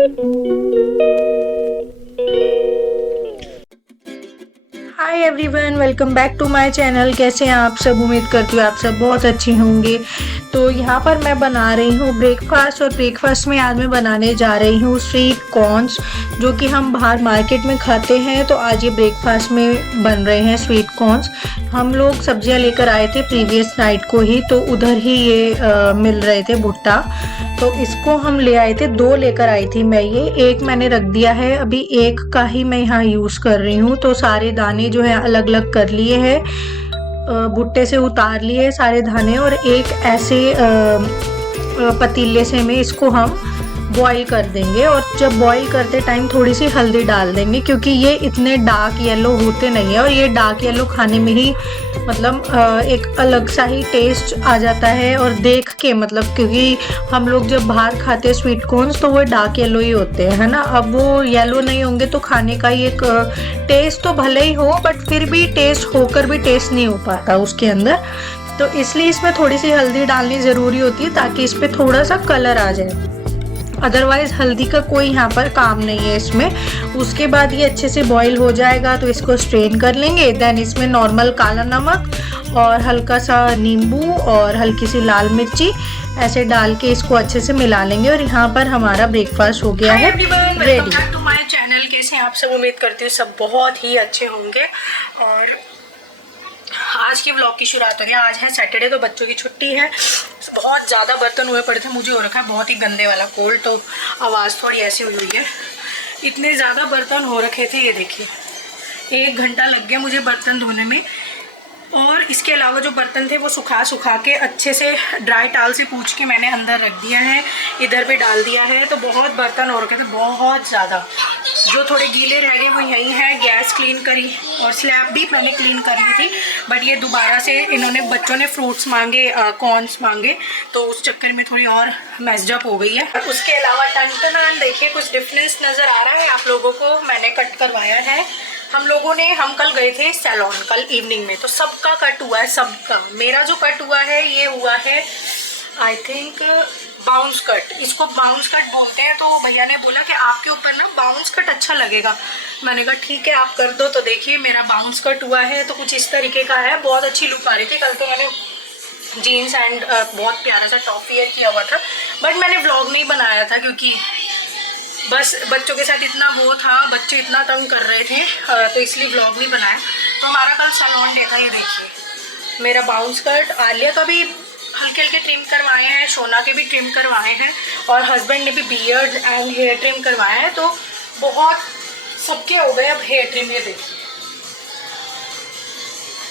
Hi everyone, welcome back to my channel. कैसे हैं आप सब? उम्मीद करती हूँ आप सब बहुत अच्छे होंगे। तो यहाँ पर मैं बना रही हूँ ब्रेकफास्ट, और ब्रेकफास्ट में आज मैं बनाने जा रही हूँ स्वीट कॉर्न्स, जो कि हम बाहर मार्केट में खाते हैं। तो आज ये ब्रेकफास्ट में बन रहे हैं स्वीट कॉर्न्स। हम लोग सब्जियाँ लेकर आए थे प्रीवियस नाइट को ही, तो उधर ही ये मिल रहे थे भुट्टा। तो इसको हम ले आए थे, 2 लेकर आई थी मैं। ये एक मैंने रख दिया है, अभी एक का ही मैं यहाँ यूज़ कर रही हूँ। तो सारे दाने जो है अलग अलग कर लिए हैं, भुट्टे से उतार लिए सारे दाने, और एक ऐसे पतीले से में इसको हम बॉईल कर देंगे। और जब बॉईल करते टाइम थोड़ी सी हल्दी डाल देंगे, क्योंकि ये इतने डार्क येलो होते नहीं है, और ये डार्क येलो खाने में ही मतलब एक अलग सा ही टेस्ट आ जाता है। और देख के मतलब, क्योंकि हम लोग जब बाहर खाते हैं स्वीट कॉर्न्स तो वो डार्क येलो ही होते हैं, है ना। अब वो येलो नहीं होंगे तो खाने का ही एक टेस्ट तो भले ही हो, बट फिर भी टेस्ट होकर भी टेस्ट नहीं हो पाता उसके अंदर। तो इसलिए इसमें थोड़ी सी हल्दी डालनी ज़रूरी होती है, ताकि इस पर थोड़ा सा कलर आ जाए। अदरवाइज़ हल्दी का कोई यहाँ पर काम नहीं है इसमें। उसके बाद ये अच्छे से बॉईल हो जाएगा तो इसको स्ट्रेन कर लेंगे। देन इसमें नॉर्मल काला नमक और हल्का सा नींबू और हल्की सी लाल मिर्ची ऐसे डाल के इसको अच्छे से मिला लेंगे। और यहाँ पर हमारा ब्रेकफास्ट हो गया है रेडी। टू माय चैनल, कैसे हैं आप सब? उम्मीद करती हूँ सब बहुत ही अच्छे होंगे। और आज की व्लॉग की शुरुआत हो रही है। आज है सैटरडे, तो बच्चों की छुट्टी है। बहुत ज़्यादा बर्तन हुए पड़े थे, मुझे हो रखा है बहुत ही गंदे वाला कोल्ड, तो आवाज़ थोड़ी ऐसी हुई है। इतने ज़्यादा बर्तन हो रखे थे, ये देखिए 1 घंटा लग गया मुझे बर्तन धोने में। और इसके अलावा जो बर्तन थे वो सुखा के अच्छे से ड्राई टाल से पूछ के मैंने अंदर रख दिया है, इधर पे डाल दिया है। तो बहुत बर्तन हो रखे थे, बहुत ज़्यादा। जो थोड़े गीले रह गए वो यहीं है। गैस क्लीन करी और स्लैब भी मैंने क्लीन कर ली थी, बट ये दोबारा से इन्होंने बच्चों ने फ्रूट्स मांगे, कॉर्न्स मांगे, तो उस चक्कर में थोड़ी और मैस्डअप हो गई है। उसके अलावा टन देखिए कुछ डिफरेंस नज़र आ रहा है आप लोगों को। मैंने कट करवाया है हम कल गए थे सैलून, कल इवनिंग में, तो सबका कट हुआ है, सबका। मेरा जो कट हुआ है ये हुआ है आई थिंक बाउंस कट, इसको बाउंस कट बोलते हैं। तो भैया ने बोला कि आपके ऊपर ना बाउंस कट अच्छा लगेगा। मैंने कहा ठीक है आप कर दो। तो देखिए मेरा बाउंस कट हुआ है, तो कुछ इस तरीके का है। बहुत अच्छी लुक आ रही थी। कल तो मैंने जीन्स एंड बहुत प्यारा सा टॉप वेयर किया हुआ था, बट मैंने व्लॉग नहीं बनाया था क्योंकि बस बच्चों के साथ इतना वो था, बच्चे इतना तंग कर रहे थे, तो इसलिए व्लॉग नहीं बनाया। तो हमारा कल सैलून डे था। ये देखिए मेरा बाउंस कट, आलिया का भी हल्के हल्के ट्रिम करवाए हैं, शोना के भी ट्रिम करवाए हैं, और हस्बैंड ने भी बियर्ड एंड हेयर ट्रिम करवाया है। तो बहुत सबके हो गए अब हेयर ट्रिम। ये देखिए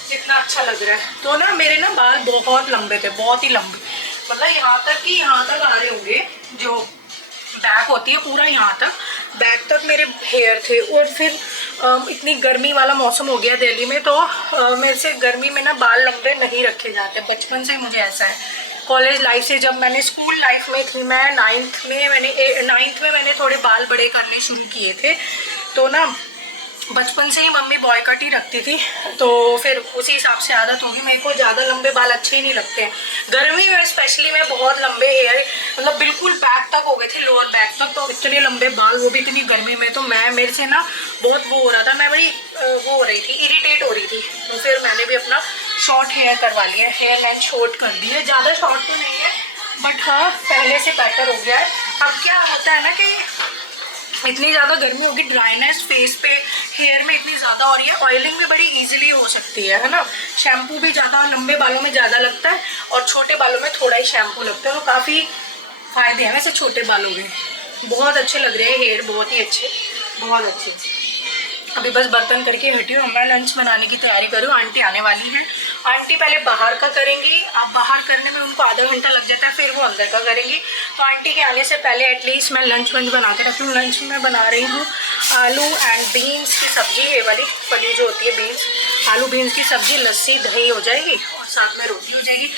कितना अच्छा लग रहा है। तो ना मेरे ना बाल बहुत लंबे थे, बहुत ही लंबे, मतलब यहाँ तक आ रहे होंगे। जो बैक होती है पूरा यहाँ तक, बैक तक मेरे हेयर थे। और फिर इतनी गर्मी वाला मौसम हो गया दिल्ली में, तो मेरे से गर्मी में ना बाल लंबे नहीं रखे जाते। बचपन से मुझे ऐसा है। कॉलेज लाइफ से, जब मैंने स्कूल लाइफ में थी, मैं नाइन्थ में मैंने थोड़े बाल बड़े करने शुरू किए थे। तो ना बचपन से ही मम्मी बॉय कट ही रखती थी, तो फिर उसी हिसाब से आदत होगी। मेरे को ज़्यादा लंबे बाल अच्छे ही नहीं लगते हैं। गर्मी में स्पेशली मैं बहुत लंबे हेयर, मतलब बिल्कुल बैक तक हो गए थे, लोअर बैक तक, तो इतने लंबे बाल, वो भी इतनी गर्मी में। तो मेरे से ना बहुत वो हो रहा था, मैं बड़ी वो हो रही थी, इरीटेट हो रही थी। तो फिर मैंने भी अपना शॉर्ट हेयर करवा लिया, हेयर लेंथ शॉर्ट कर दी है। ज़्यादा शॉर्ट तो नहीं है, बट हाँ पहले से बेटर हो गया है। अब क्या होता है ना कि इतनी ज़्यादा गर्मी होगी, ड्राइनेस फेस पे, हेयर में इतनी ज़्यादा हो रही है, ऑयलिंग भी बड़ी इजीली हो सकती है ना। शैम्पू भी ज़्यादा लंबे बालों में ज़्यादा लगता है, और छोटे बालों में थोड़ा ही शैम्पू लगता है। तो काफ़ी फ़ायदे हैं वैसे छोटे बालों में। बहुत अच्छे लग रहे हैं हेयर, बहुत ही अच्छे, बहुत अच्छे। अभी बस बर्तन करके हटी हूँ, मैं लंच बनाने की तैयारी करूँ। आंटी आने वाली हैं। आंटी पहले बाहर का करेंगी, अब बाहर करने में उनको आधा घंटा लग जाता है, फिर वो अंदर का करेंगी। तो आंटी के आने से पहले एटलीस्ट मैं लंच बना के रखूँ। लंच में बना रही हूँ आलू एंड बीन्स की सब्ज़ी, ये वाली फली जो होती है बीन्स, आलू बीन्स की सब्ज़ी, लस्सी दही हो जाएगी और साथ में रोटी हो जाएगी।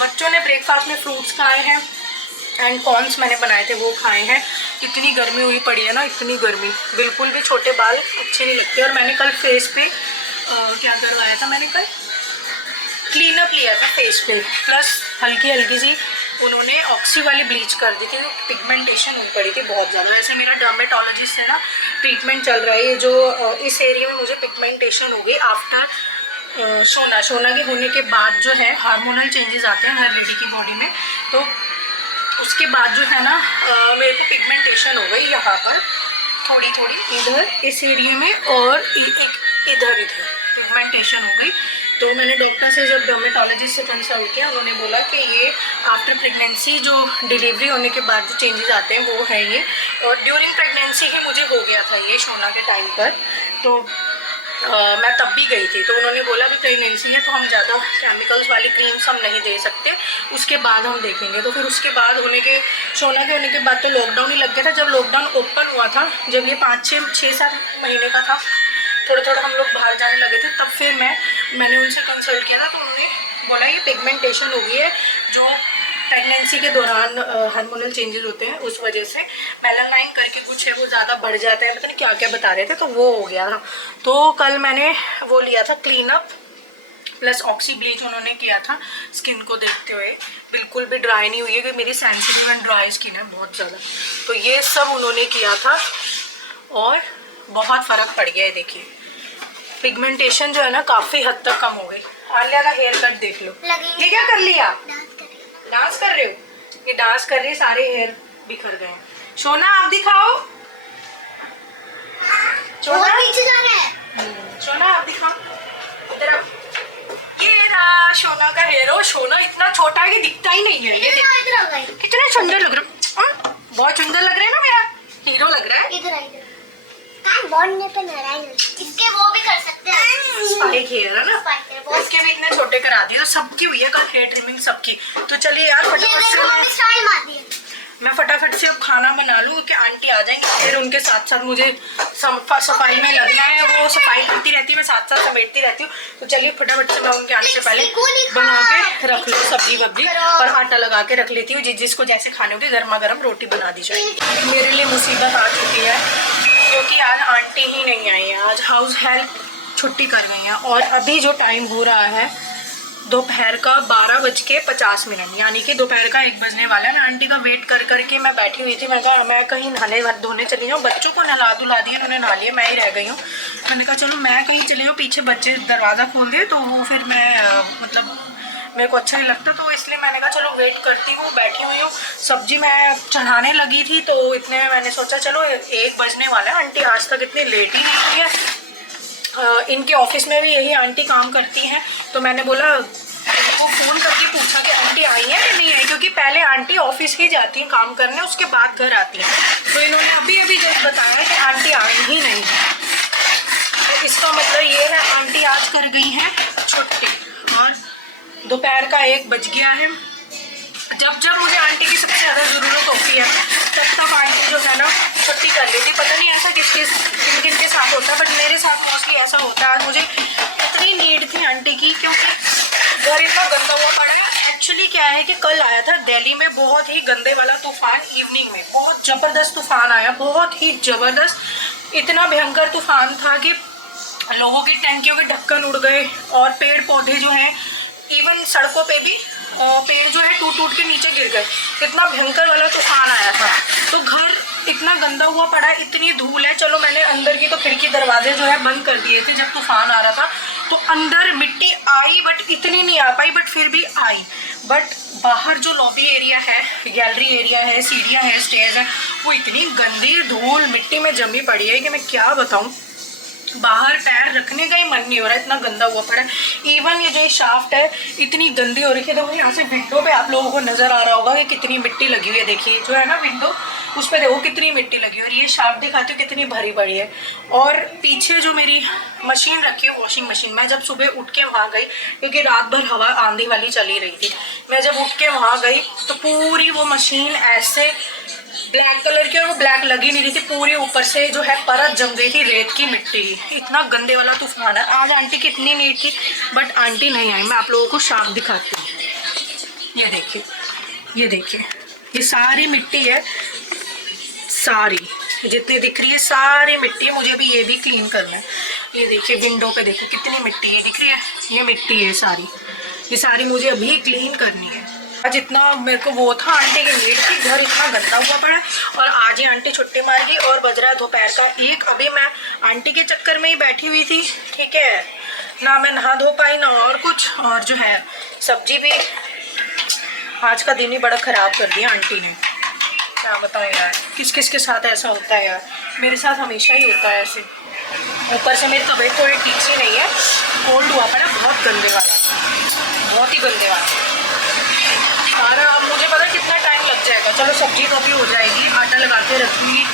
बच्चों ने ब्रेकफास्ट में फ्रूट्स खाए हैं एंड कॉर्न्स मैंने बनाए थे वो खाए हैं। इतनी गर्मी हुई पड़ी है ना, इतनी गर्मी, बिल्कुल भी छोटे बाल अच्छे नहीं लगते। और मैंने कल फेस पे क्या करवाया था, मैंने कल क्लीन अप लिया था फेस पे, प्लस हल्की सी उन्होंने ऑक्सी वाली ब्लीच कर दी थी, तो पिगमेंटेशन हुई पड़ी थी बहुत ज़्यादा। वैसे मेरा डर्मेटोलॉजिस्ट है ना, ट्रीटमेंट चल रहा है ये जो इस एरिया में मुझे पिगमेंटेशन हो गई आफ्टर शोना के होने के बाद जो है हार्मोनल चेंजेस आते हैं हर लेडी की बॉडी में, तो उसके बाद जो है ना मेरे को पिगमेंटेशन हो गई यहाँ पर थोड़ी थोड़ी इधर इस एरिया में, और इधर पिगमेंटेशन हो गई। तो मैंने डॉक्टर से जब डर्मेटोलॉजिस्ट से कंसल्ट किया, उन्होंने बोला कि ये आफ्टर प्रेगनेंसी जो डिलीवरी होने के बाद जो चेंजेस आते हैं वो है ये, और ड्यूरिंग प्रेगनेंसी ही मुझे हो गया था ये शोना के टाइम पर, तो मैं तब भी गई थी। तो उन्होंने बोला कि प्रेगनेंसी है तो हम ज़्यादा केमिकल्स वाली क्रीम्स हम नहीं दे सकते, उसके बाद हम देखेंगे। तो फिर उसके बाद शोना के होने के बाद तो लॉकडाउन ही लग गया था। जब लॉकडाउन ओपन हुआ था, जब ये 5-6-7 महीने का था, थोड़ा थोड़ा हम लोग बाहर जाने लगे थे, तब फिर मैंने उनसे कंसल्ट किया था, तो उन्होंने बोला ये पिगमेंटेशन हो गई है जो प्रेगनेंसी के दौरान हार्मोनल चेंजेस होते हैं, उस वजह से मेलानाइन करके कुछ है वो ज़्यादा बढ़ जाता है, पता नहीं क्या क्या बता रहे थे, तो वो हो गया था। तो कल मैंने वो लिया था clean up plus oxy bleach उन्होंने किया था स्किन को देखते हुए, बिल्कुल भी ड्राई नहीं हुई है, कि मेरी सेंसिटिव एंड ड्राई स्किन है बहुत ज़्यादा। तो ये सब उन्होंने किया था और बहुत फ़र्क पड़ गया है। देखिए पिगमेंटेशन जो है ना काफ़ी हद तक कम हो गई। आलिया का हेयर कट देख लो, ये क्या कर लिया, डांस कर रहे हो, ये डांस कर रही है, सारे हेयर बिखर गए हैं। शोना आप दिखाओ, शोना नीचे जा रहा है, शोना आप दिखाओ, इधर आओ। ये रहा शोना का हेयर, और शोना इतना छोटा है कि दिखता ही नहीं है। ये देखो कितने सुंदर लग रहे हो, बहुत सुंदर लग रहे हैं ना, मेरा हीरो लग रहा है। इधर पे इसके वो भी कर सकते हैं, स्पाइक हेयर है ना, इसके भी इतने छोटे करा दिए, तो सबकी हुई है हेयर ट्रिमिंग सबकी। तो चलिए यार मैं फटाफट से अब खाना बना लूँ, क्योंकि आंटी आ जाएंगे, फिर उनके साथ साथ मुझे सफाई में लगना है। वो सफाई करती रहती है, मैं साथ साथ समेटती रहती हूँ। तो चलिए फटाफट से मैं उनके आने से पहले बना के रख लूँ सब्जी वब्जी, और आटा लगा के रख लेती हूँ, जिसको जैसे खाने होगी गर्मा गर्म रोटी बना दी जाएगी। मेरे लिए मुसीबत आ चुकी है, क्योंकि आज आंटी ही नहीं आई है, आज हाउस हेल्प छुट्टी कर गई हैं, और अभी जो टाइम हो रहा है दोपहर का 12:50, यानी कि दोपहर का 1 बजने वाला है। मैं आंटी का वेट कर करके मैं बैठी हुई थी, मैं कहा मैं कहीं नहाने धोने चली जाऊँ, बच्चों को नहला धुला दिया, उन्होंने नहा लिया, मैं ही रह गई हूँ। मैंने कहा चलो मैं कहीं चली जाऊँ, पीछे बच्चे दरवाज़ा खोल दिए, तो वो फिर मैं मतलब मेरे को अच्छा नहीं लगता, तो इसलिए मैंने कहा चलो वेट करती हूँ, बैठी हुई हूँ। सब्जी मैं चढ़ाने लगी थी, तो इतने में मैंने सोचा चलो 1 बजने वाला है, आंटी आज तक इतनी लेट ही नहीं हुई है। इनके ऑफिस में भी यही आंटी काम करती हैं, तो मैंने बोला उनको फ़ोन करके पूछा कि आंटी आई है या नहीं आई, क्योंकि पहले आंटी ऑफिस ही जाती हैं काम करने, उसके बाद घर आती हैं। तो इन्होंने अभी अभी जब बताया कि आंटी आई ही नहीं है, तो इसका मतलब ये है आंटी आज कर गई हैं छुट्टी, और दोपहर का 1 बज गया है। जब मुझे आंटी की सबसे ज़्यादा ज़रूरत होती है, तब आंटी जो है ना छुट्टी कर लेती। पता नहीं ऐसा किन के साथ होता है, बट मेरे साथ मोस्टली ऐसा होता है। आज मुझे इतनी नीड थी आंटी की, क्योंकि घर इतना गंदा हुआ पड़ा है। एक्चुअली क्या है कि कल आया था दिल्ली में बहुत ही गंदे वाला तूफान, इवनिंग में बहुत ज़बरदस्त तूफान आया, बहुत ही ज़बरदस्त। इतना भयंकर तूफान था कि लोगों की टंकियों के ढक्कन उड़ गए, और पेड़ पौधे जो हैं, इवन सड़कों पे भी पेड़ जो है टूट के नीचे गिर गए। इतना भयंकर वाला तूफान आया था, तो घर इतना गंदा हुआ पड़ा है, इतनी धूल है। चलो मैंने अंदर की तो खिड़की दरवाजे जो है बंद कर दिए थे जब तूफान आ रहा था, तो अंदर मिट्टी आई, बट इतनी नहीं आ पाई, बट फिर भी आई। बट बाहर जो लॉबी एरिया है, गैलरी एरिया है, सीढ़ियाँ हैं, स्टेज है, वो इतनी गंदी धूल मिट्टी में जमी पड़ी है कि मैं क्या बताऊँ, बाहर पैर रखने का ही मन नहीं हो रहा, इतना गंदा हुआ पड़ा है। इवन ये जो शाफ्ट है इतनी गंदी हो रही है। देखो यहाँ से विंडो पे आप लोगों को नज़र आ रहा होगा कि कितनी मिट्टी लगी हुई है। देखिए जो है ना विंडो, उस पर देखो कितनी मिट्टी लगी हुई है, और ये शाफ्ट दिखाती हूँ कितनी भरी पड़ी है। और पीछे जो मेरी मशीन रखी है, वॉशिंग मशीन, मैं जब सुबह उठ के वहाँ गई, क्योंकि रात भर हवा आंधी वाली चली रही थी, मैं जब उठ के वहाँ गई तो पूरी वो मशीन ऐसे ब्लैक कलर की, और वो ब्लैक लगी नहीं रही थी, पूरी ऊपर से जो है परत जम गई थी रेत की, मिट्टी की। इतना गंदे वाला तूफान है। आज आंटी कितनी नीट थी, बट आंटी नहीं आई। मैं आप लोगों को शाफ दिखाती हूँ, ये देखिए, ये देखिए, ये सारी मिट्टी है, सारी जितनी दिख रही है सारी मिट्टी है। मुझे अभी ये भी क्लीन करना है। ये देखिए विंडो पे देखिए कितनी मिट्टी है, दिख रही है, ये मिट्टी है सारी, ये सारी मुझे अभी क्लीन करनी है। जितना मेरे को वो था आंटी के नीड थी, घर इतना गंदा हुआ पड़ा है। और आज ही आंटी छुट्टी मार गई और बज रहा है दोपहर का 1। अभी मैं आंटी के चक्कर में ही बैठी हुई थी, ठीक है ना, मैं नहा धो पाई ना और कुछ। और जो है सब्जी भी, आज का दिन ही बड़ा ख़राब कर दिया आंटी ने। क्या बताऊँ यार, किस किस के साथ ऐसा होता है यार, मेरे साथ हमेशा ही होता है ऐसे। ऊपर से मेरी तबीयत थोड़ी ठीक सी नहीं है, कोल्ड हुआ पड़ा बहुत गंदे वाला, बहुत ही गंदे वाला सारा। अब मुझे पता कितना टाइम लग जाएगा। चलो सब्जी तो अभी हो जाएगी, आटा लगा के रखूँगी,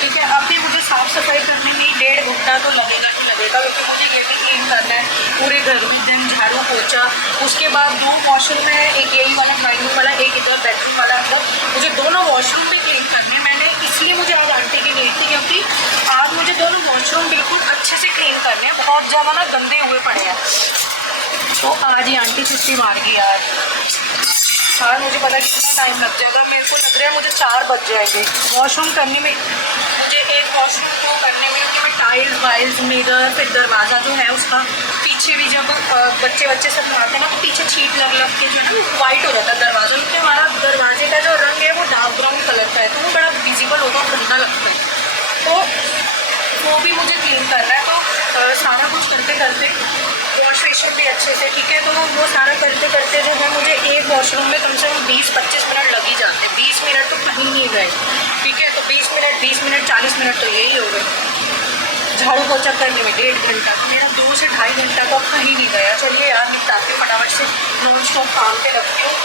ठीक है। अब भी मुझे साफ़ सफाई करने में 1.5 घंटा तो लगेगा ही लगेगा, क्योंकि मुझे ये भी क्लीन करना है पूरे घर में, दिन झाड़ू पोछा। उसके बाद 2 वॉशरूम है, एक यही वाला ड्राइंग रूम वाला, एक इधर बेडरूम वाला है, मुझे दोनों वॉशरूम भी क्लीन करने हैं। मैंने इसलिए मुझे आज आंटी की नीड थी, क्योंकि आज मुझे दोनों वॉशरूम बिल्कुल अच्छे से क्लीन करने हैं, बहुत ज़्यादा ना गंदे हुए पड़े हैं। तो आज ही आंटी छुट्टी मार गई यार। हाँ, मुझे पता कितना टाइम लग जाएगा, मेरे को लग रहा है मुझे 4 बज जाएंगे वॉशरूम करने में। मुझे एक वॉशरूम को करने में टाइल्स वाइल्स, मिरर, फिर दरवाज़ा जो है उसका पीछे भी जब बच्चे सब आते हैं ना, तो पीछे छीट लग के जो है ना वाइट हो जाता है दरवाज़ा, क्योंकि हमारा दरवाजे का जो रंग है वो डार्क ब्राउन कलर का है, तो वो बड़ा विजिबल होता है, गंदा लगता है। तो वो भी मुझे क्लीन करना है। तो सारा कुछ करते करते, वॉश बेसिन भी अच्छे से, ठीक है, तो वो सारा करते करते जो है मुझे एक वॉशरूम में कम से कम 20-25 मिनट लग ही जाते हैं। 20 मिनट तो कहीं नहीं गए, ठीक है, तो 20 मिनट 40 मिनट तो यही हो गए। झाड़ू पोछा करने में 1.5 घंटा, तो मेरा 2 से 2.5 घंटा तो कहीं नहीं गया। चलिए यार, निपटाते फटाफट से, नॉन स्टॉप काम पे रखती हूँ।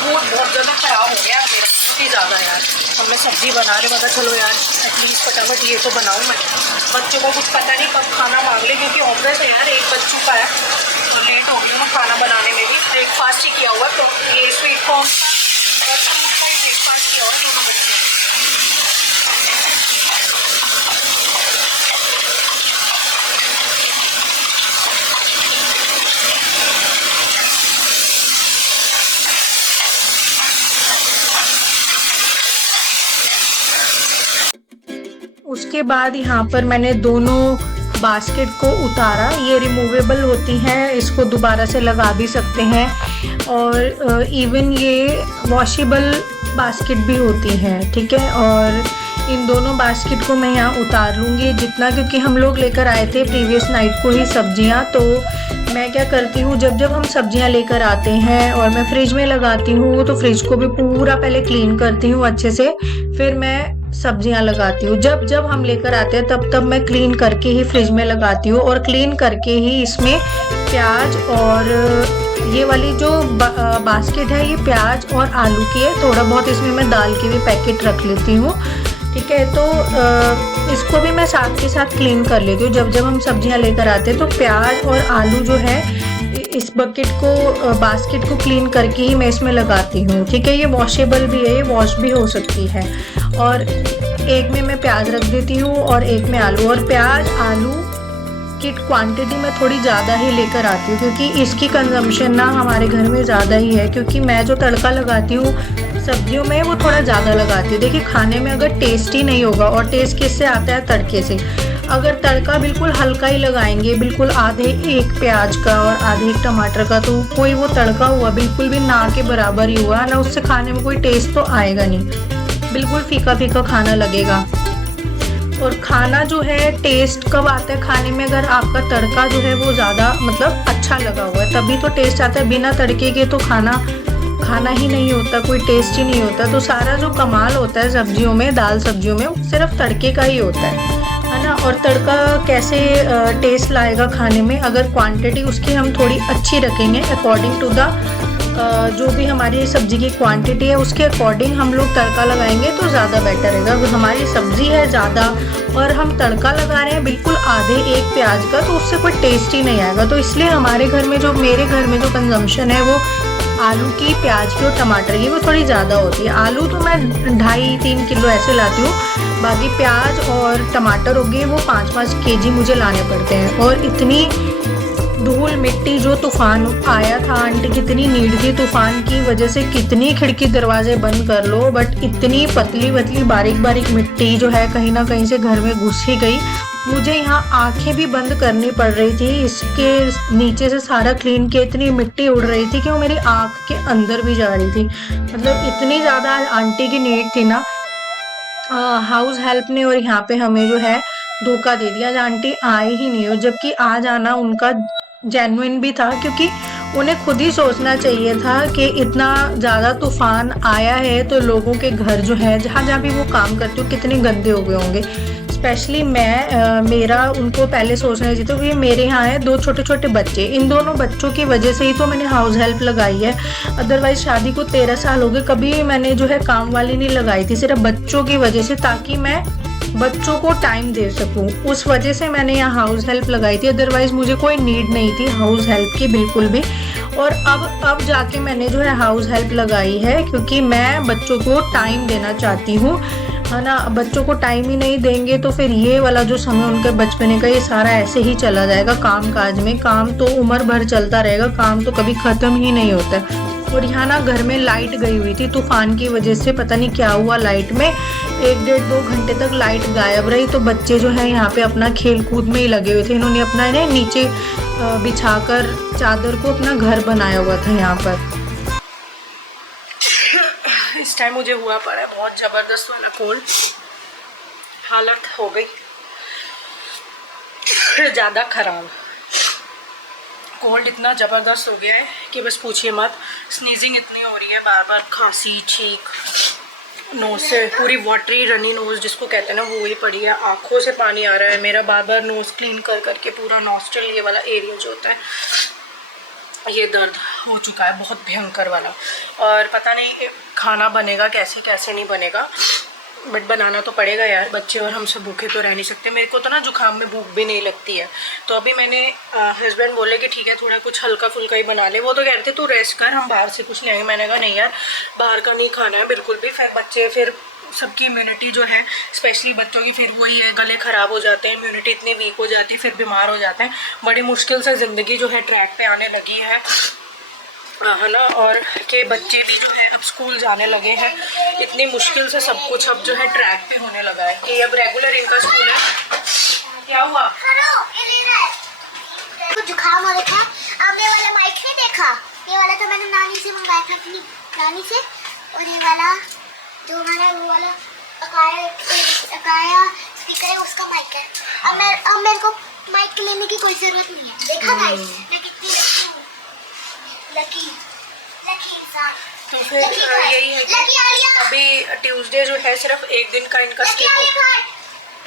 बहुत ज़्यादा ख़राब हो गया मेरा, बहुत ही ज़्यादा यार। अब मैं सब्ज़ी बना रही, मतलब चलो यार एटलीस्ट फटाफट ये तो बनाऊँ मैं। बच्चों को कुछ पता नहीं कब खाना मांग ले, क्योंकि ऑफिस है यार, 1 बज चुका है, तो लेट हो गई मैं खाना बनाने में भी। ब्रेकफास्ट ही किया हुआ, तो ये स्वीट कॉर्न का और फ्रूट का ही ब्रेकफास्ट किया हुआ दोनों बच्चों। उसके बाद यहाँ पर मैंने दोनों बास्केट को उतारा। ये रिमूवेबल होती हैं, इसको दोबारा से लगा भी सकते हैं, और इवन ये वॉशेबल बास्केट भी होती हैं, ठीक है। और इन दोनों बास्केट को मैं यहाँ उतार लूँगी जितना, क्योंकि हम लोग लेकर आए थे प्रीवियस नाइट को ही सब्जियाँ। तो मैं क्या करती हूँ, जब जब हम सब्जियाँ लेकर आते हैं और मैं फ्रिज में लगाती हूँ, तो फ्रिज को भी पूरा पहले क्लीन करती हूँ अच्छे से, फिर मैं सब्जियां लगाती हूँ। जब जब हम लेकर आते हैं तब मैं क्लीन करके ही फ्रिज में लगाती हूँ, और क्लीन करके ही इसमें प्याज, और ये वाली जो बास्केट है ये प्याज और आलू की है, थोड़ा बहुत इसमें मैं दाल के भी पैकेट रख लेती हूँ, ठीक है। तो इसको भी मैं साथ के साथ क्लीन कर लेती हूँ। जब जब हम सब्जियां लेकर आते हैं तो प्याज और आलू जो है इस बकेट को, बास्केट को क्लीन करके ही मैं इसमें लगाती हूँ, ठीक है। ये वॉशेबल भी है, ये वॉश भी हो सकती है। और एक में मैं प्याज रख देती हूँ और एक में आलू, और प्याज आलू की क्वांटिटी मैं थोड़ी ज़्यादा ही लेकर आती हूँ, क्योंकि इसकी कंजम्पशन ना हमारे घर में ज़्यादा ही है, क्योंकि मैं जो तड़का लगाती हूँ सब्जियों में वो थोड़ा ज़्यादा लगाती हूँ। देखिए, खाने में अगर टेस्ट ही नहीं होगा, और टेस्ट किससे आता है, तड़के से। अगर तड़का बिल्कुल हल्का ही लगाएंगे, बिल्कुल आधे एक प्याज का और आधे एक टमाटर का, तो कोई वो तड़का हुआ बिल्कुल भी ना के बराबर ही हुआ ना, उससे खाने में कोई टेस्ट तो आएगा नहीं, बिल्कुल फीका फीका खाना लगेगा। और खाना जो है टेस्ट कब आता है खाने में, अगर आपका तड़का जो है वो ज़्यादा मतलब अच्छा लगा हुआ है, तभी तो टेस्ट आता है। बिना तड़के के तो खाना ही नहीं होता, कोई टेस्ट ही नहीं होता। तो सारा जो कमाल होता है सब्जियों में, दाल सब्जियों में, सिर्फ तड़के का ही होता है ना। और तड़का कैसे टेस्ट लाएगा खाने में, अगर क्वांटिटी उसकी हम थोड़ी अच्छी रखेंगे अकॉर्डिंग टू द जो भी हमारी सब्ज़ी की क्वांटिटी है उसके अकॉर्डिंग हम लोग तड़का लगाएंगे तो ज़्यादा बेटर रहेगा। अगर हमारी सब्ज़ी है ज़्यादा और हम तड़का लगा रहे हैं बिल्कुल आधे एक प्याज का, तो उससे कोई टेस्ट ही नहीं आएगा। तो इसलिए हमारे घर में जो, मेरे घर में जो कंजम्पशन है वो आलू की, प्याज की और टमाटर की वो थोड़ी ज़्यादा होती है। आलू तो मैं 2.5-3 किलो ऐसे लाती हूँ, बाकी प्याज और टमाटर हो गए वो 5-5 केजी मुझे लाने पड़ते हैं। और इतनी धूल मिट्टी जो तूफान आया था, आंटी कितनी नीड थी तूफान की वजह से, कितनी खिड़की दरवाजे बंद कर लो, बट इतनी पतली पतली बारीक बारीक मिट्टी जो है कहीं ना कहीं से घर में घुस ही गई। मुझे यहाँ आंखें भी बंद करनी पड़ रही थी, इसके नीचे से सारा क्लीन किया, इतनी मिट्टी उड़ रही थी कि वो मेरी आंख के अंदर भी जा रही थी। मतलब इतनी ज़्यादा आंटी की नीड थी ना हाउस हेल्प ने, और यहाँ पे हमें जो है धोखा दे दिया। आज आंटी आई ही नहीं हो, जबकि आज आना उनका जेन्युइन भी था, क्योंकि उन्हें खुद ही सोचना चाहिए था कि इतना ज़्यादा तूफान आया है तो लोगों के घर जो है जहाँ जहाँ भी वो काम करते हो कितने गंदे हो गए होंगे। स्पेशली मेरा उनको पहले सोचना चाहिए था, क्योंकि मेरे यहाँ है 2 छोटे-छोटे बच्चे, इन दोनों बच्चों की वजह से ही तो मैंने हाउस हेल्प लगाई है। अदरवाइज़ शादी को 13 साल हो गए, कभी मैंने जो है काम वाली नहीं लगाई थी, सिर्फ बच्चों की वजह से, ताकि मैं बच्चों को टाइम दे सकूं। उस वजह से मैंने यहाँ हाउस हेल्प लगाई थी, अदरवाइज़ मुझे कोई नीड नहीं थी हाउस हेल्प की बिल्कुल भी। और अब जाके मैंने जो है हाउस हेल्प लगाई है, क्योंकि मैं बच्चों को टाइम देना चाहती हूँ, है ना। बच्चों को टाइम ही नहीं देंगे तो फिर ये वाला जो समय उनके बचपने का, ये सारा ऐसे ही चला जाएगा काम काज में। काम तो उम्र भर चलता रहेगा, काम तो कभी ख़त्म ही नहीं होता। और यहाँ ना घर में लाइट गई हुई थी तूफान की वजह से, पता नहीं क्या हुआ लाइट में, 1 डेढ़ 2 घंटे तक लाइट गायब रही। तो बच्चे जो है यहाँ पे अपना खेल कूद में ही लगे हुए थे, इन्होंने अपना नीचे बिछाकर चादर को अपना घर बनाया हुआ था यहाँ पर। इस टाइम मुझे हुआ पड़ा है बहुत ज़बरदस्त वाला कोल्ड, हालत हो गई ज़्यादा ख़राब। कोल्ड इतना ज़बरदस्त हो गया है कि बस पूछिए मत। स्नीजिंग इतनी हो रही है, बार बार खांसी, छींक, नोज से पूरी वाटरी रनी नोज जिसको कहते हैं ना, वो ही पड़ी है। आँखों से पानी आ रहा है मेरा, बार बार नोज क्लीन कर करके पूरा नॉस्ट्रल ये वाला एरिया जो होता है, ये दर्द हो चुका है बहुत भयंकर वाला। और पता नहीं खाना बनेगा कैसे कैसे नहीं बनेगा, बट बनाना तो पड़ेगा यार, बच्चे और हम सब भूखे तो रह नहीं सकते। मेरे को तो ना जुकाम में भूख भी नहीं लगती है, तो अभी मैंने हस्बैंड बोले कि ठीक है थोड़ा कुछ हल्का फुल्का ही बना ले। वो तो कह रहे थे तू रेस्ट कर, हम बाहर से कुछ ले आएंगे। मैंने कहा नहीं यार, बाहर का नहीं खाना है बिल्कुल भी। फिर बच्चे, फिर सबकी इम्यूनिटी जो है, स्पेशली बच्चों की, फिर वही है, गले ख़राब हो जाते हैं, इम्यूनिटी इतनी वीक हो जाती है, फिर बीमार हो जाते हैं। बड़ी मुश्किल से ज़िंदगी जो है ट्रैक पे आने लगी है ना। और के बच्चे भी जो है अब स्कूल जाने लगे हैं, इतनी मुश्किल से सब कुछ अब जो है ट्रैक पे होने लगा है कि अब रेगुलर इनका स्कूल है। क्या हुआ? जुकाम हो रखा है। आपने वाला माइक नहीं देखा? ये वाला तो मैंने नानी से मंगाया था, अपनी नानी से। और ये वाला जो हमारा वो वाला अकाया स्पीकर है, उसका माइक है। अब मेरे को माइक लेने की कोई जरूरत नहीं है। देखा गाइस मैं कितनी लकी इंसान। तो फिर यही है कि अभी ट्यूसडे जो है सिर्फ एक दिन का इनका स्किप,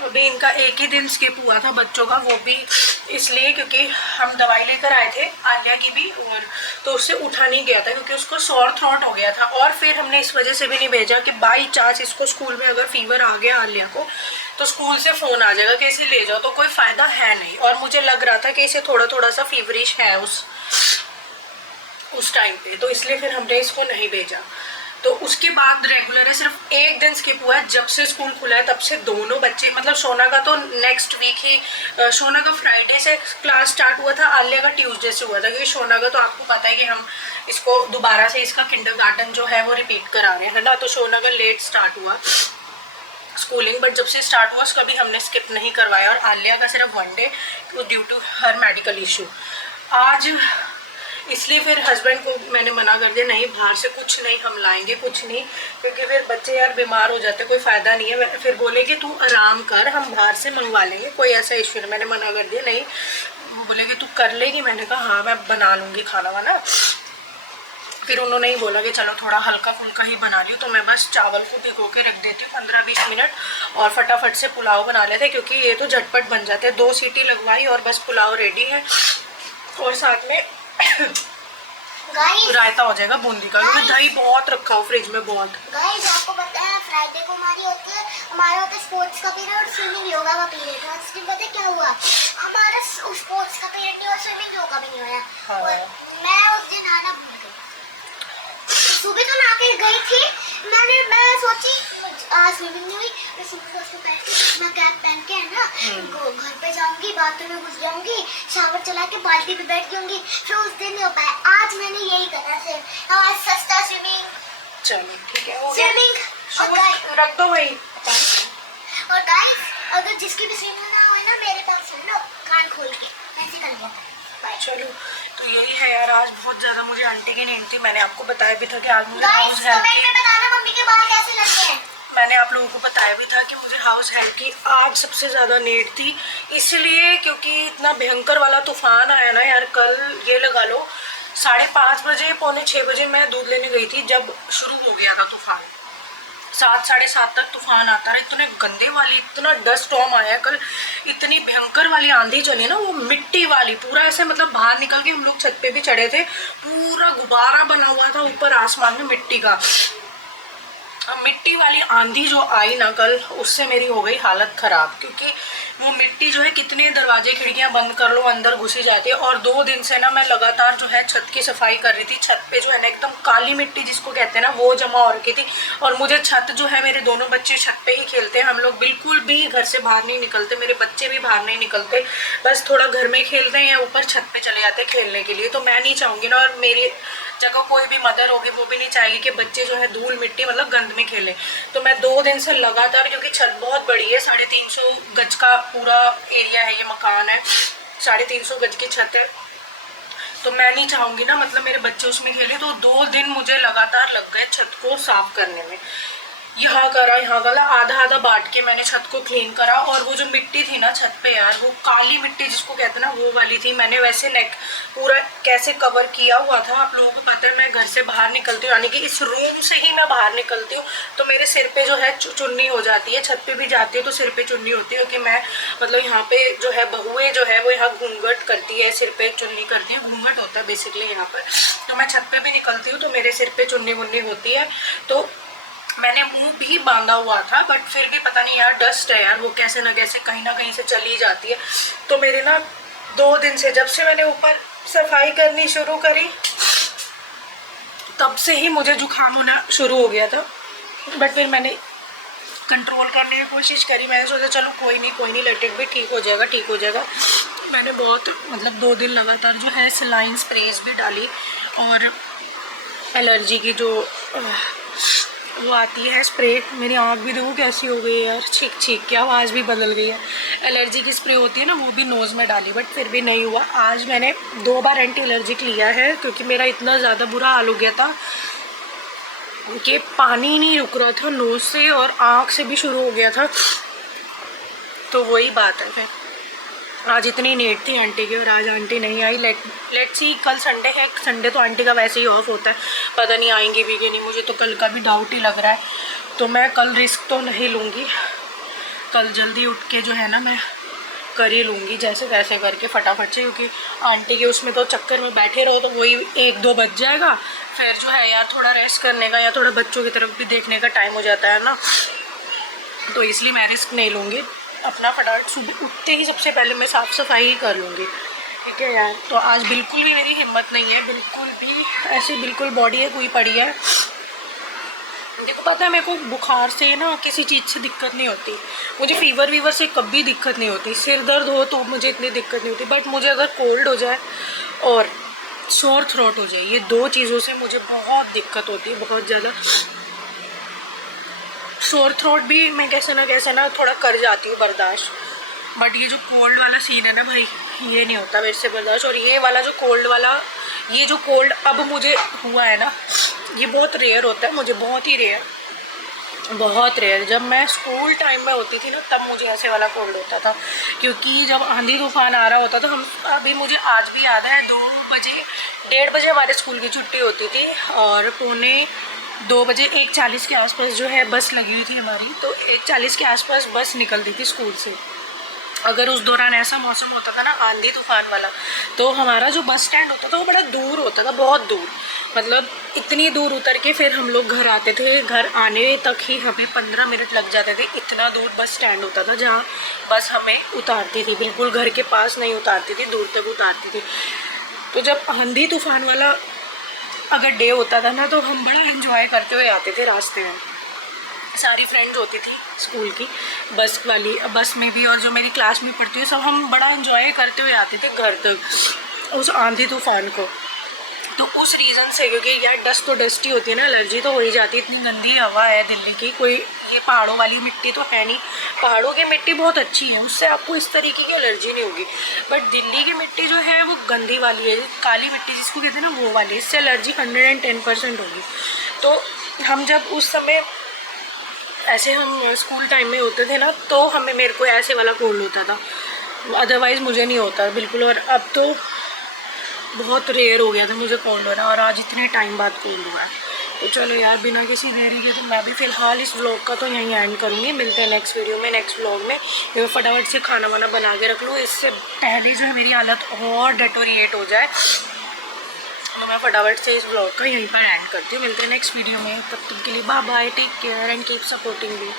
अभी इनका एक ही दिन स्किप हुआ था बच्चों का, वो भी इसलिए क्योंकि हम दवाई लेकर आए थे आलिया की भी, और तो उससे उठा नहीं गया था क्योंकि उसको सॉर थ्रोट हो गया था। और फिर हमने इस वजह से भी नहीं भेजा कि बाई चांस इसको स्कूल में अगर फीवर आ गया आलिया को, तो स्कूल से फ़ोन आ जाएगा कि इसे ले जाओ, तो कोई फ़ायदा है नहीं। और मुझे लग रहा था कि इसे थोड़ा थोड़ा सा फीवरिश है उस टाइम पे, तो इसलिए फिर हमने इसको नहीं भेजा। तो उसके बाद रेगुलर है, सिर्फ एक दिन स्किप हुआ है। जब से स्कूल खुला है तब से दोनों बच्चे, मतलब सोना का तो नेक्स्ट वीक ही, सोना का फ्राइडे से क्लास स्टार्ट हुआ था, आलिया का ट्यूसडे से हुआ था, क्योंकि सोना का तो आपको पता है कि हम इसको दोबारा से इसका किंडरगार्टन जो है वो रिपीट करा रहे हैं ना। तो सोना का लेट स्टार्ट हुआ स्कूलिंग, बट जब से स्टार्ट हुआ उसका भी हमने स्किप नहीं करवाया। और आलिया का सिर्फ 1 day due to her medical issue. आज इसलिए फिर हस्बैंड को मैंने मना कर दिया, नहीं बाहर से कुछ नहीं हम लाएंगे, कुछ नहीं, क्योंकि फिर बच्चे यार बीमार हो जाते, कोई फ़ायदा नहीं है। फिर बोले कि तू आराम कर, हम बाहर से मंगवा लेंगे, कोई ऐसा इशू नहीं। मैंने मना कर दिया, नहीं। वो बोले कि तू कर लेगी, मैंने कहा हाँ मैं बना लूँगी खाना वाना। फिर उन्होंने ही बोला कि चलो थोड़ा हल्का फुल्का ही बना ली, तो मैं बस चावल को भिगो के रख देती हूँ 15-20 मिनट, और फटाफट से पुलाव बना लेते हैं, क्योंकि ये तो झटपट बन जाते हैं। 2 सीटी लगवाई और बस पुलाव रेडी है। और साथ में रायता हो जाएगा बूंदी का, क्योंकि दही बहुत रखा हो फ्रिज में बहुत। गाइस आपको पता है फ्राइडे को हमारा होता है स्पोर्ट्स का पीरियड और स्विमिंग योगा का पीरियड। आज दिन पता है क्या हुआ, हमारा स्पोर्ट्स का पीरियड नहीं और स्विमिंग योगा भी नहीं हुआ। हाँ। और मैं उस दिन आना भूल गई। सुबह तो नहा के गई थी, मैं सोची आज स्विमिंग नहीं हुई, मैं सुबह उसको मैं कैप पहन के है ना घर पे जाऊंगी, बाथरूम में घुस जाऊंगी, शावर चला के बाल्टी पे बैठ जाऊंगी। फिर उस दिन नहीं हो पाया। आज मैंने यही करा से आज सस्ता स्विमिंग। चलो ठीक है, स्विमिंग रख दो वही। और गाइस अगर जिसकी भी स्विमिंग ना हो ना मेरे पास सुन लो कान खोल के ऐसे कर लो। चलो तो यही है यार, आज बहुत ज़्यादा मुझे आंटी की नींद थी। मैंने आपको बताया भी था कि आज मुझे हाउस हेल्प की, बताना मम्मी के बाल कैसे लगे हैं। मैंने आप लोगों को बताया भी था कि मुझे हाउस हेल्प की आज सबसे ज़्यादा नीड थी, इसलिए क्योंकि इतना भयंकर वाला तूफान आया ना यार। कल ये लगा लो 5:30 बजे, पौने 6 बजे मैं दूध लेने गई थी जब शुरू हो गया था तूफान। 7 साढ़े 7 तक तूफान आता रहा। इतने गंदे वाली, इतना डस्ट स्टॉर्म आया कल, इतनी भयंकर वाली आंधी चली ना, वो मिट्टी वाली पूरा ऐसे, मतलब बाहर निकल के हम लोग छत पे भी चढ़े थे, पूरा गुब्बारा बना हुआ था ऊपर आसमान में मिट्टी का। मिट्टी वाली आंधी जो आई ना कल, उससे मेरी हो गई हालत ख़राब, क्योंकि वो मिट्टी जो है कितने दरवाजे खिड़कियां बंद कर लो अंदर घुसी जाती है। और 2 दिन से ना मैं लगातार जो है छत की सफाई कर रही थी। छत पे जो है ना एकदम काली मिट्टी जिसको कहते हैं ना, वो जमा हो रखी थी। और मुझे छत जो है, मेरे दोनों बच्चे छत पे ही खेलते हैं, हम लोग बिल्कुल भी घर से बाहर नहीं निकलते, मेरे बच्चे भी बाहर नहीं निकलते, बस थोड़ा घर में खेलते हैं या ऊपर छत पे चले जाते हैं खेलने के लिए। तो मैं नहीं चाहूँगी ना, और मेरी जगह कोई भी मदर होगी वो भी नहीं चाहेगी कि बच्चे जो है धूल मिट्टी मतलब गंद में खेलें। तो मैं 2 दिन से लगातार, क्योंकि छत बहुत बड़ी है, 350 गज का पूरा एरिया है, ये मकान है, 350 गज की छत है, तो मैं नहीं चाहूँगी ना मतलब मेरे बच्चे उसमें खेले। तो 2 दिन मुझे लगातार लग गए छत को साफ करने में, यहाँ करा यहाँ करा, आधा आधा बांट के मैंने छत को क्लीन करा। और वो जो मिट्टी थी ना छत पे यार, वो काली मिट्टी जिसको कहते हैं ना, वो वाली थी। मैंने वैसे नेक पूरा कैसे कवर किया हुआ था, आप लोगों को पता है मैं घर से बाहर निकलती हूँ, यानी कि इस रूम से ही मैं बाहर निकलती हूँ तो मेरे सिर पे जो है चुन्नी हो जाती है। छत पे भी जाती है तो सिर पे चुन्नी होती है, क्योंकि मैं मतलब यहाँ पे जो है बहुएँ जो है वो यहाँ घूंघट करती है, सिर पे चुन्नी करती है, घूंघट होता है बेसिकली यहाँ पर। तो मैं छत पे भी निकलती हूँ तो मेरे सिर पे चुन्नी वुन्नी होती है। तो मैंने मुंह भी बांधा हुआ था, बट फिर भी पता नहीं यार, डस्ट है यार, वो कैसे ना कैसे कहीं ना कहीं से चली जाती है। तो मेरे ना 2 दिन से, जब से मैंने ऊपर सफाई करनी शुरू करी तब से ही मुझे जुकाम होना शुरू हो गया था। बट फिर मैंने कंट्रोल करने की कोशिश करी, मैंने सोचा चलो कोई नहीं लेट इट भी, ठीक हो जाएगा। मैंने बहुत मतलब 2 दिन लगातार जो है सलाइन स्प्रेज भी डाली, और एलर्जी की जो वो आती है स्प्रे, मेरी आँख भी देखो कैसी हो गई है यार, छींक की आवाज़ भी बदल गई है। एलर्जी की स्प्रे होती है ना, वो भी नोज़ में डाली, बट फिर भी नहीं हुआ। आज मैंने 2 बार एंटी एलर्जिक लिया है, क्योंकि मेरा इतना ज़्यादा बुरा हाल हो गया था कि पानी नहीं रुक रहा था नोज़ से, और आँख से भी शुरू हो गया था। तो वही बात है, फिर आज इतनी नीड थी आंटी की और आज आंटी नहीं आई। लेट्स सी, कल संडे है, संडे तो आंटी का वैसे ही ऑफ होता है, पता नहीं आएंगी भी कि नहीं, मुझे तो कल का भी डाउट ही लग रहा है। तो मैं कल रिस्क तो नहीं लूँगी, कल जल्दी उठ के जो है ना मैं कर ही लूँगी जैसे तैसे करके फटाफट से, क्योंकि आंटी के उसमें तो चक्कर में बैठे रहो तो वही 1-2 बज जाएगा, फिर जो है यार थोड़ा रेस्ट करने का या थोड़ा बच्चों की तरफ भी देखने का टाइम हो जाता है ना, तो इसलिए मैं रिस्क नहीं लूँगी। अपना फटाफट सुबह उठते ही सबसे पहले मैं साफ़ सफाई ही कर लूँगी, ठीक है यार। तो आज बिल्कुल भी मेरी हिम्मत नहीं है, बिल्कुल भी ऐसी बिल्कुल बॉडी है कोई पड़ी है। देखो पता है मेरे को बुखार से ना किसी चीज़ से दिक्कत नहीं होती, मुझे वीवर से कभी दिक्कत नहीं होती, सिर दर्द हो तो मुझे इतनी दिक्कत नहीं होती, बट मुझे अगर कोल्ड हो जाए और शोर थ्रोट हो जाए, ये 2 चीज़ों से मुझे बहुत दिक्कत होती है, बहुत ज़्यादा। शोर थ्रोट भी मैं कैसे ना थोड़ा कर जाती हूँ बर्दाश्त, बट ये जो कोल्ड वाला सीन है ना भाई, ये नहीं होता मेरे से बर्दाश्त। और ये वाला जो कोल्ड वाला, ये जो कोल्ड अब मुझे हुआ है ना, ये बहुत रेयर होता है, मुझे बहुत रेयर। जब मैं स्कूल टाइम में होती थी ना तब मुझे ऐसे वाला कोल्ड होता था, क्योंकि जब आंधी तूफान आ रहा होता था, हम अभी मुझे आज भी याद है 1:30 बजे हमारे स्कूल की छुट्टी होती थी, और 1:45 बजे 1:40 के आसपास जो है बस लगी हुई थी हमारी, तो 1:40 के आसपास बस निकलती थी स्कूल से। अगर उस दौरान ऐसा मौसम होता था ना आंधी तूफान वाला, तो हमारा जो बस स्टैंड होता था वो बड़ा दूर होता था, बहुत दूर, मतलब इतनी दूर उतर के फिर हम लोग घर आते थे। घर आने तक ही हमें 15 मिनट लग जाते थे, इतना दूर बस स्टैंड होता था जहाँ बस हमें उतारती थी, बिल्कुल घर के पास नहीं उतारती थी, दूर तक उतारती थी। तो जब आंधी तूफान वाला अगर डे होता था ना, तो हम बड़ा एंजॉय करते हुए आते थे रास्ते में, सारी फ्रेंड्स होती थी स्कूल की बस वाली, बस में भी, और जो मेरी क्लास में पढ़ती है सब, हम बड़ा एंजॉय करते हुए आते थे घर तक उस आंधी तूफान को। तो उस रीज़न से, क्योंकि यार डस्ट तो डस्ट ही होती है ना, एलर्जी तो हो ही जाती है। इतनी गंदी हवा है दिल्ली की, कोई ये पहाड़ों वाली मिट्टी तो है नहीं। पहाड़ों की मिट्टी बहुत अच्छी है, उससे आपको इस तरीके की एलर्जी नहीं होगी। बट दिल्ली की मिट्टी जो है वो गंदी वाली है, काली मिट्टी जिसको कहते हैं ना, वो वाली, इससे एलर्जी 110% होगी। तो हम जब उस समय ऐसे हम स्कूल टाइम में होते थे ना, तो मेरे को ऐसे वाला कोल्ड होता था, अदरवाइज़ मुझे नहीं होता बिल्कुल। और अब तो बहुत रेयर हो गया था मुझे कोल्ड होना, और आज इतने टाइम बाद कोल्ड हुआ है। तो चलो यार, बिना किसी देरी के तो मैं भी फ़िलहाल इस व्लॉग का तो यहीं एंड करूँगी। मिलते हैं नेक्स्ट वीडियो में, नेक्स्ट व्लॉग में। मैं फटाफट से खाना वाना बना के रख लूँ, इससे पहले जो है मेरी हालत और डेटोरिएट हो जाए। तो मैं फटाफट से इस व्लॉग का यहीं पर एंड करती हूँ। मिलते हैं नेक्स्ट वीडियो में, तब तक के लिए bye bye, take care and keep supporting me.